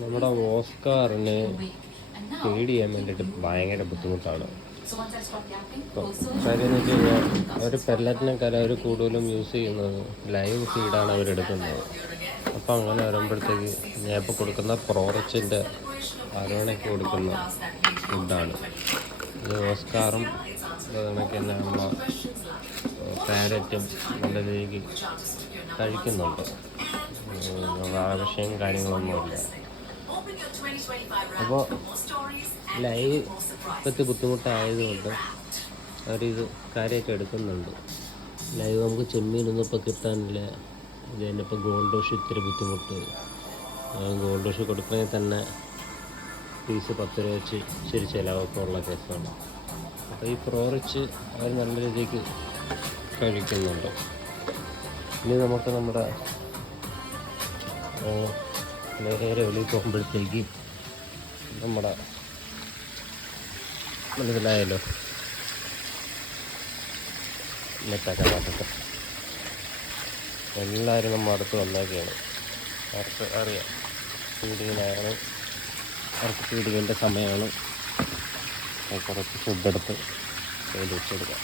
നമ്മുടെ ഓസ്കാറിന് ഫീഡ് ചെയ്യാൻ വേണ്ടിയിട്ട് ഭയങ്കര ബുദ്ധിമുട്ടാണ്. കാര്യം എന്ന് വെച്ച് കഴിഞ്ഞാൽ അവർ പെല്ലറ്റിനേക്കാൾ അവർ കൂടുതലും യൂസ് ചെയ്യുന്നത് ലൈവ് ഫീഡാണ് അവരെടുക്കുന്നത്. അപ്പോൾ അങ്ങനെ വരുമ്പോഴത്തേക്ക് ഞാൻ ഇപ്പോൾ കൊടുക്കുന്ന പ്രോറിച്ചിൻ്റെ അരോണയ്ക്ക് കൊടുക്കുന്ന ഫുഡാണ് ഇത്. ഓസ്കാറും കണക്ക് തന്നെ നമ്മളെ പാരറ്റും നല്ല രീതിക്ക് കഴിക്കുന്നുണ്ട്. ആവശ്യം കാര്യങ്ങളൊന്നുമില്ല. അപ്പോൾ ലൈവ് ഇപ്പോഴത്തെ ബുദ്ധിമുട്ടായതുകൊണ്ട് അവരിത് കാര്യമായിട്ട് എടുക്കുന്നുണ്ട്. ലൈവ് നമുക്ക് ചെമ്മീനൊന്നും ഇപ്പോൾ കിട്ടാനില്ല. ഇത് തന്നെ ഇപ്പോൾ ഗോൾഡ് വാഷ് ഇത്തിരി ബുദ്ധിമുട്ട്. ഗോൾഡ് വാഷ് കൊടുക്കണമെങ്കിൽ തന്നെ പീസ് 10 രൂപ വെച്ച് ശരി ചിലവൊക്കെ ഉള്ള കേസാണ്. അപ്പോൾ ഈ പ്രോറിച്ച് അവർ നല്ല രീതിക്ക് കഴിക്കുന്നുണ്ട്. ഇനി നമുക്ക് നമ്മുടെ നേരെ വെളിയിൽ പോകുമ്പോഴത്തേക്ക് നമ്മുടെ മനസ്സിലായല്ലോ നെറ്റൊക്കെ മാറ്റട്ടെ. എല്ലാവരും നമ്മൾ അടുത്ത് വന്നേക്കാണ്. അവർക്ക് അറിയാം ഫീഡിങ്ങിനാണ്, അവർക്ക് ഫീഡിങ്ങിൻ്റെ സമയമാണ്. കുറച്ച് ഫുഡെടുത്ത് കയ്യിൽ വെച്ചെടുക്കാം.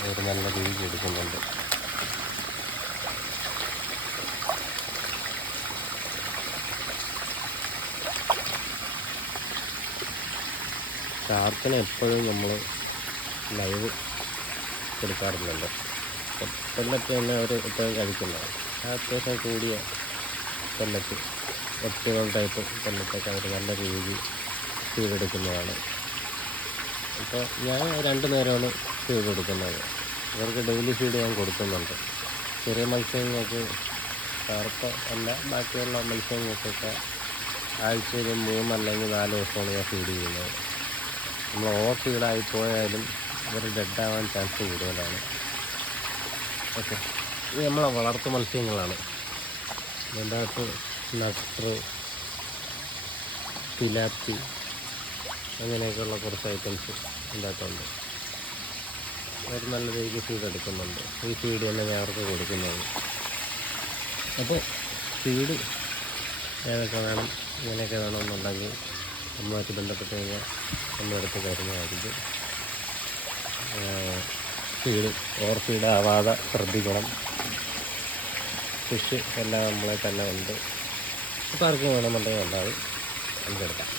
അവർ നല്ല രീതിക്ക് എടുക്കുന്നുണ്ട്. ഷാർക്കിന് എപ്പോഴും നമ്മൾ ലൈവ് കൊടുക്കാറില്ലല്ലോ. പെല്ലറ്റ് തന്നെ അവർ എപ്പോഴും കഴിക്കുന്നതാണ്. അത്യാവശ്യം കൂടിയ പെല്ലറ്റ്, എപ്പോഴും ടൈപ്പ് പെല്ലറ്റൊക്കെ അവർ നല്ല രീതിയിൽ ഫീഡെടുക്കുന്നതാണ്. ഇപ്പോൾ ഞാൻ 2 നേരമാണ് ഫീഡ് എടുക്കുന്നത്. ഇവർക്ക് ഡെയിലി ഫീഡ് ഞാൻ കൊടുക്കുന്നുണ്ട്. ചെറിയ മത്സ്യങ്ങൾക്ക്, ഷാർക്ക് അല്ല ബാക്കിയുള്ള മത്സ്യങ്ങൾക്കൊക്കെ ആഴ്ചയിൽ 3 അല്ലെങ്കിൽ 4 ദിവസമാണ് ഞാൻ ഫീഡ് ചെയ്യുന്നത്. നമ്മൾ ഓവർ ഫീഡായി പോയാലും ഇവർ ഡെഡാവാൻ ചാൻസ് കൂടുതലാണ്. ഓക്കെ, ഇത് നമ്മളെ വളർത്തു മത്സ്യങ്ങളാണ്. ഇതിൻ്റെ അകത്ത് നട്ടർ, പിലാപ്പി അങ്ങനെയൊക്കെയുള്ള കുറച്ച് ഐറ്റംസ് ഇതിൻ്റെ അകത്തുണ്ട്. അവർ നല്ല രീതിക്ക് ഫീഡ് എടുക്കുന്നുണ്ട്. ഈ ഫീഡ് തന്നെ ഞാൻ അവർക്ക് കൊടുക്കുന്നത്. അപ്പോൾ ഫീഡ് ഏതൊക്കെ വേണം, ഇങ്ങനെയൊക്കെ വേണമെന്നുണ്ടെങ്കിൽ നമ്മളുമായിട്ട് ബന്ധപ്പെട്ട് കഴിഞ്ഞാൽ നമ്മളെടുത്ത് തരുന്നതായിരിക്കും. ഫീഡ് ഓവർ ഫീഡ് ആവാതെ ശ്രദ്ധിക്കണം. ഫിഷ് എല്ലാം നമ്മളെ തന്നെ ഉണ്ട്. അപ്പോൾ ആർക്കും വേണമെന്നുണ്ടെങ്കിൽ ഉണ്ടാവും, നമുക്കെടുക്കാം.